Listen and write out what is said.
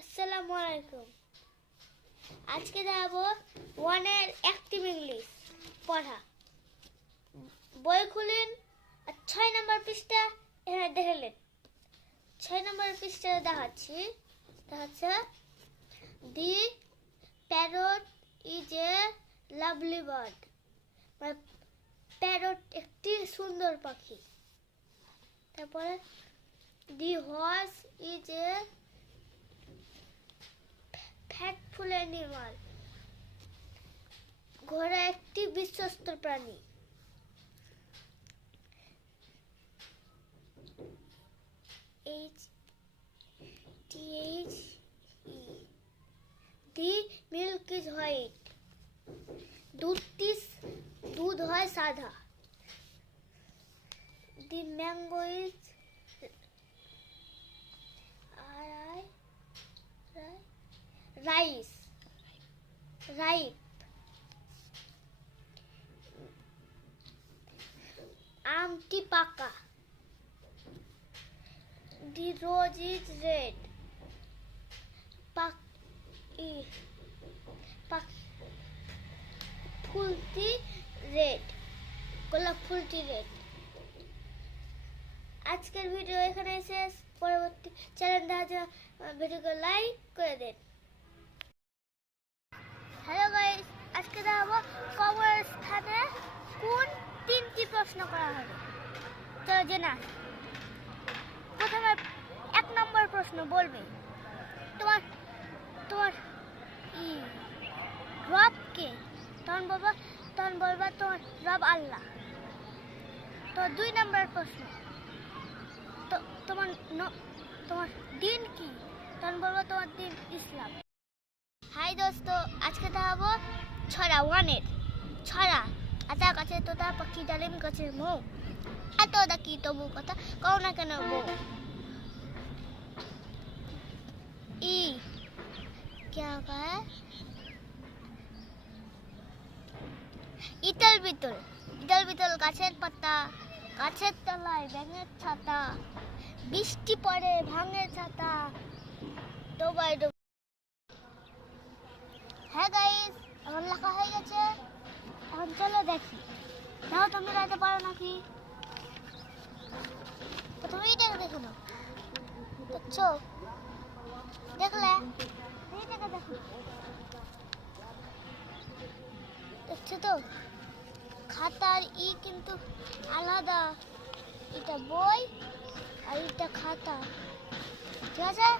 আসসালামু আলাইকুম। আজকে দেখাবো ওয়ানের অ্যাক্টিভ ইংলিশ পড়া। বই খুলেন আর 6 নম্বর পৃষ্ঠা এখানে দেখলেন। 6 নম্বর পৃষ্ঠা দেখাচ্ছে the parrot is a lovely bird. Parrot একটি সুন্দর পাখি। তারপরে the horse is a faithful animal. ঘোড়া একটি বিশ্বস্ত প্রাণী। The milk is white. দুধ হয় সাদা। The mango is ripe. আমটি পাকা। The rose is red. ফুলটি রেড। গোলাপ ফুলটি রেড। আজকের ভিডিও এখানে শেষ। পরবর্তী চ্যানেল দেখার জন্য ভিডিওকে লাইক করে দেন। হ্যালো গাইস, আজকে দেখাবো কবরের স্থানে কোন 3টি প্রশ্ন করা হবে। চলো জেনে আসি। প্রথমে 1 নম্বর প্রশ্ন বলবে তোমার রব কে? তখন বলবা তোমার রব আল্লাহ। তো 2 নম্বর প্রশ্ন তোমার দিন কি? তখন বলবো তোমার দিন ইসলাম। হাই দোস্ত, আজকে দেখাবো ছড়া ওয়ানের ছড়া। আতা কাছে তোতা পাখি ডালিম গাছে মৌ, এত ডাকি তবু কথা কও না কেন বউ। ই क्या है? ইতল বিতল গাছের পাতা, গাছের তলায় ব্যাঙের ছাতা, বৃষ্টি পড়ে ভাঙে ছাতা, ডোবায় ডোবায়। হ্যাঁ গাইস, এখন লেখা হয়ে গেছে। এখন চলো দেখি। নাও তুমি রাইতে পারো নাকি? প্রথমে এইটাকে দেখো না, দেখছো? দেখলে এইটাকে দেখো, দেখছো তো? খাতার কিন্তু আলাদা। এটা বই আর এটা খাতা, ঠিক আছে?